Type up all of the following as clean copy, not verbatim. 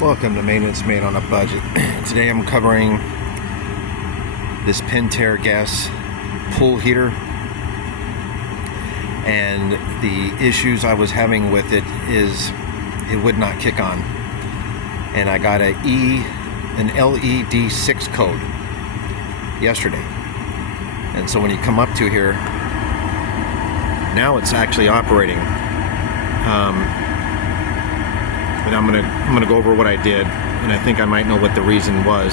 Welcome to Maintenance Made on a Budget. Today I'm covering this Pentair gas pool heater and the issues I was having with it is it would not kick on, and I got an LED6 code yesterday, and so when you come up to here now it's actually operating. And I'm gonna go over what I did, and I think I might know what the reason was.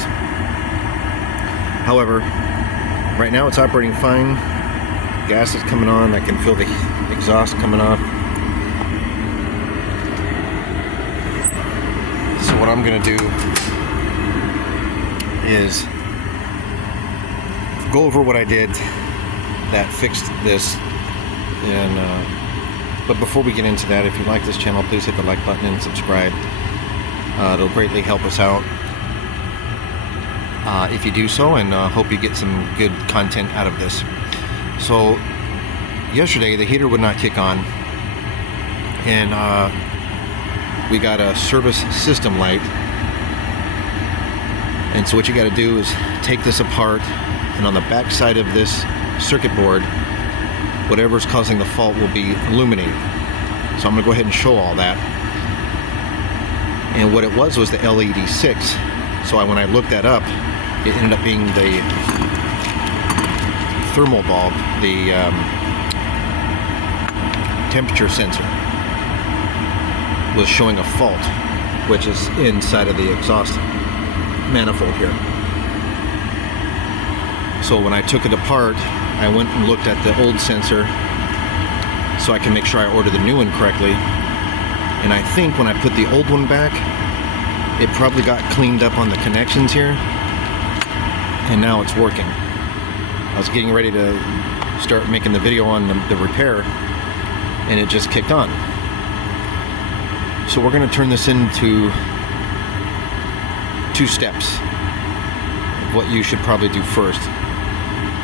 However, right now it's operating fine. Gas is coming on. I can feel the exhaust coming off. So what I'm gonna do is go over what I did that fixed this, and but before we get into that, if you like this channel, please hit the like button and subscribe. It'll greatly help us out if you do so, and hope you get some good content out of this. So yesterday the heater would not kick on, and we got a service system light. And so what you got to do is take this apart, and on the back side of this circuit board, whatever's causing the fault will be illuminating. So I'm going to go ahead and show all that. And what it was the LED6. So when I looked that up, it ended up being the thermal bulb, the temperature sensor was showing a fault, which is inside of the exhaust manifold here. So when I took it apart, I went and looked at the old sensor so I can make sure I order the new one correctly. And I think when I put the old one back, it probably got cleaned up on the connections here, and now it's working. I was getting ready to start making the video on the repair, and it just kicked on. So we're going to turn this into 2 steps of what you should probably do first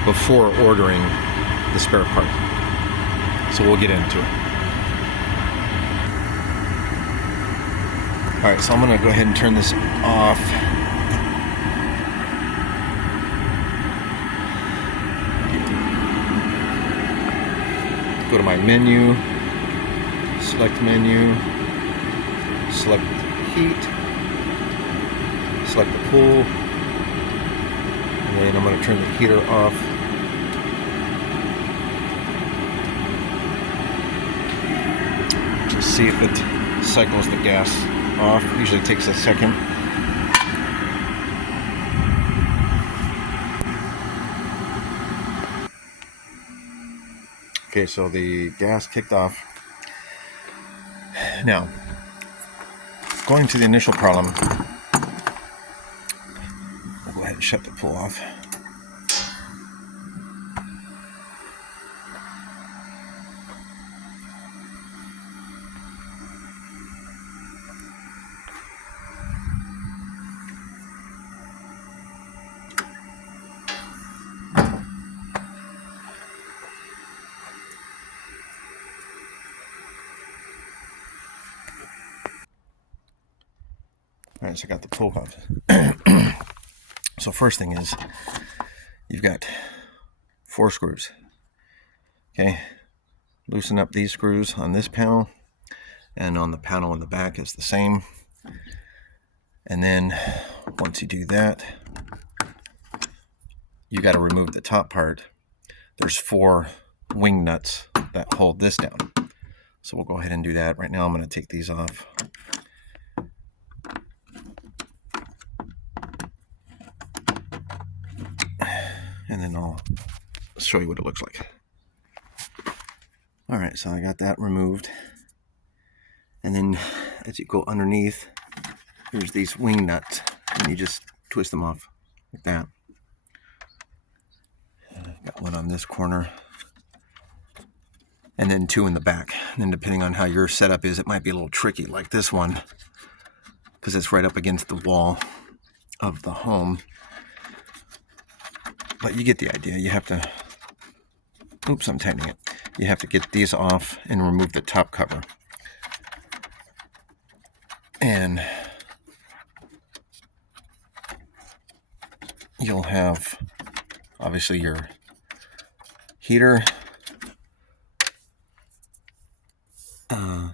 before ordering the spare part. So we'll get into it. Alright, so I'm going to go ahead and turn this off. Go to my menu, select menu, select heat, select the pool, and then I'm going to turn the heater off. Just see if it cycles the gas off. Usually takes a second. Okay, so the gas kicked off. Now, going to the initial problem, I'll go ahead and shut the pool off. Alright, so I got the pool off. So first thing is, you've got 4 screws. Okay, loosen up these screws on this panel, and on the panel in the back is the same. And then once you do that, you got to remove the top part. There's 4 wing nuts that hold this down. So we'll go ahead and do that. Right now I'm going to take these off. And then I'll show you what it looks like. Alright, so I got that removed. And then as you go underneath, there's these wing nuts, and you just twist them off like that. Got one on this corner, and then 2 in the back. And then depending on how your setup is, it might be a little tricky, like this one, because it's right up against the wall of the home. But you get the idea. You have to, oops, I'm tightening it. You have to get these off and remove the top cover. And you'll have obviously your heater,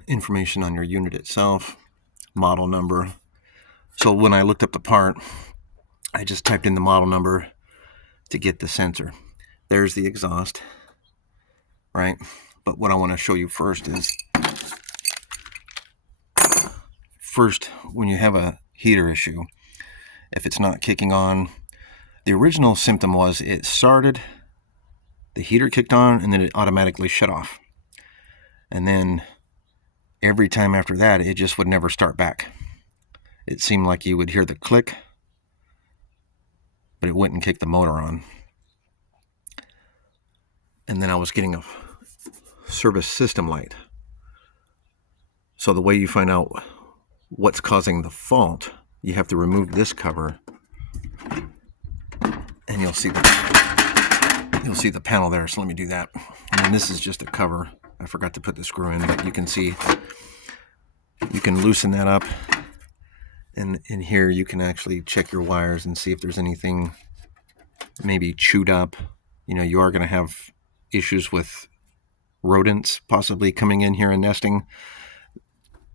information on your unit itself, model number. So when I looked up the part, I just typed in the model number to get the sensor. There's the exhaust, right? But what I want to show you first is, when you have a heater issue, if it's not kicking on, the original symptom was it started, the heater kicked on, and then it automatically shut off. And then every time after that, it just would never start back. It seemed like you would hear the click, but it wouldn't kick the motor on. And then I was getting a service system light. So the way you find out what's causing the fault, you have to remove this cover, and you'll see the panel there. So let me do that. And this is just a cover. I forgot to put the screw in, but you can see you can loosen that up, and in here you can actually check your wires and see if there's anything maybe chewed up. You know, you are going to have issues with rodents possibly coming in here and nesting.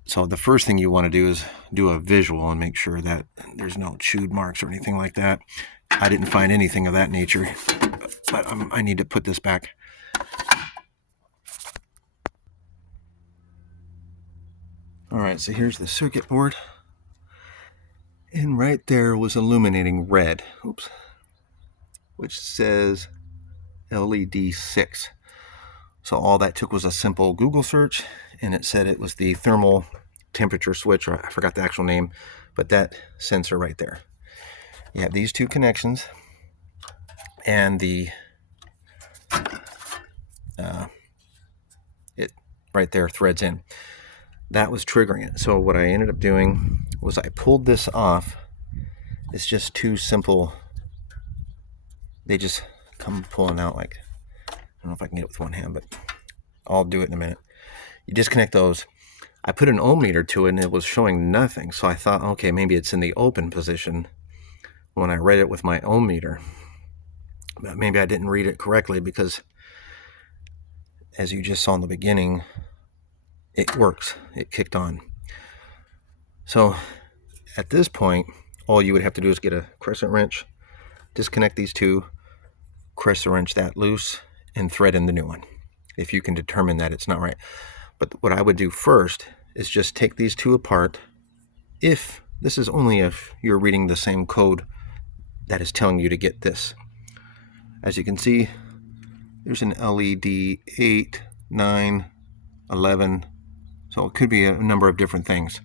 So the first thing you want to do is do a visual and make sure that there's no chewed marks or anything like that. I didn't find anything of that nature, but I need to put this back. All right, so here's the circuit board. And right there was illuminating red, which says LED6. So all that took was a simple Google search, and it said it was the thermal temperature switch, or I forgot the actual name, but that sensor right there. You have these two connections, and it right there threads in. That was triggering it. So what I ended up doing was I pulled this off. It's just two simple, they just come pulling out like, I don't know if I can get it with one hand, but I'll do it in a minute. You disconnect those. I put an ohm meter to it and it was showing nothing. So I thought, okay, maybe it's in the open position when I read it with my ohm meter. But maybe I didn't read it correctly, because as you just saw in the beginning, it works. It kicked on. So at this point, all you would have to do is get a crescent wrench, disconnect these two, crescent wrench that loose, and thread in the new one, if you can determine that it's not right. But what I would do first is just take these two apart. If this is only if you're reading the same code that is telling you to get this. As you can see, there's an LED 8, 9, 11. So it could be a number of different things.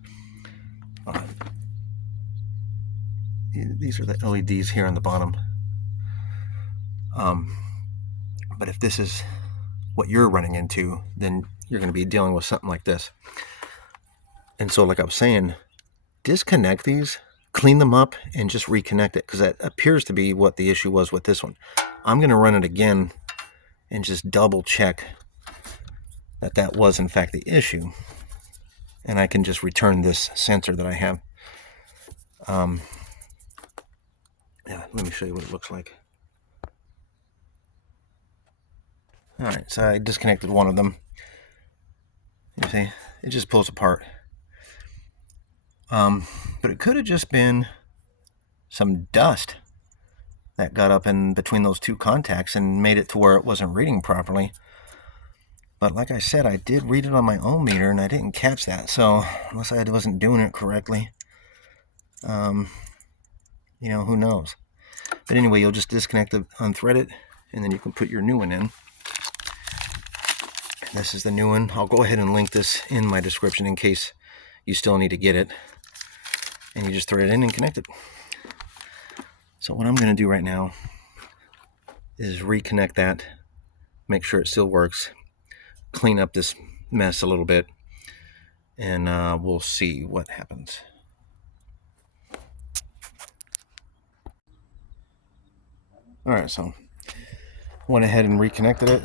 These are the LEDs here on the bottom. But if this is what you're running into, then you're going to be dealing with something like this. And so, like I was saying, disconnect these, clean them up, and just reconnect it, because that appears to be what the issue was with this one. I'm going to run it again and just double check that that was in fact the issue. And I can just return this sensor that I have. Yeah, let me show you what it looks like. All right, so I disconnected one of them. You see, it just pulls apart. But it could have just been some dust that got up in between those two contacts and made it to where it wasn't reading properly. But like I said, I did read it on my own meter and I didn't catch that. So unless I wasn't doing it correctly, you know, who knows. But anyway, you'll just disconnect it, unthread it, and then you can put your new one in. This is the new one. I'll go ahead and link this in my description in case you still need to get it. And you just thread it in and connect it. So what I'm going to do right now is reconnect that, make sure it still works, clean up this mess a little bit, and we'll see what happens. All right, so went ahead and reconnected it.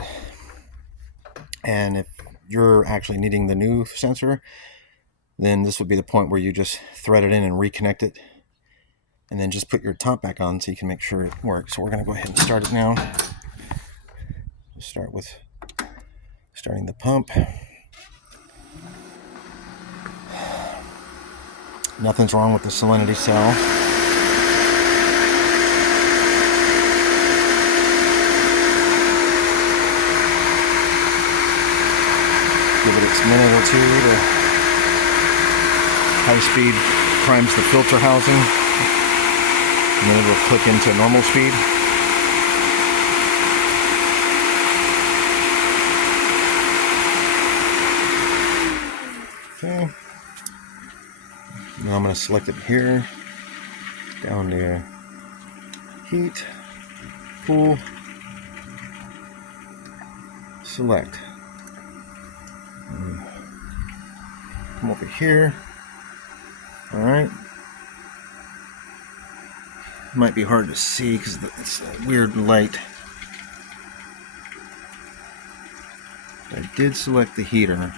And if you're actually needing the new sensor, then this would be the point where you just thread it in and reconnect it. and then just put your top back on so you can make sure it works. So we're going to go ahead and start it now. We'll start with starting the pump. Nothing's wrong with the salinity cell. Give it its minute or two. The high speed primes the filter housing, and then it'll click into normal speed. Okay. Now I'm going to select it here, down to heat, pool, select. Come over here. Alright. Might be hard to see because it's a weird light. I did select the heater.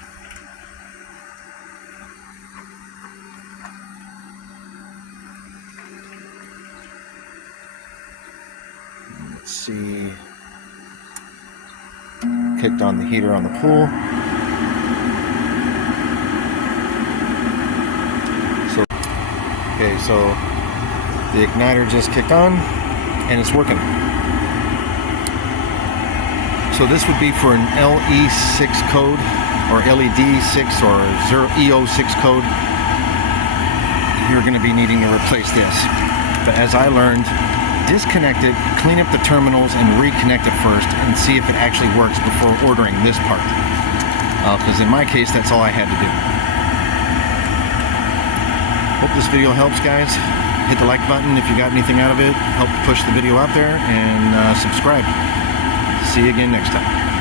Let's see. Kicked on the heater on the pool. Okay, so the igniter just kicked on and it's working. So this would be for an LE6 code or LED6 or EO6 code. You're going to be needing to replace this. But as I learned, disconnect it, clean up the terminals, and reconnect it first and see if it actually works before ordering this part. Because in my case, that's all I had to do. Hope this video helps, guys. Hit the like button if you got anything out of it. Help push the video out there, and subscribe. See you again next time.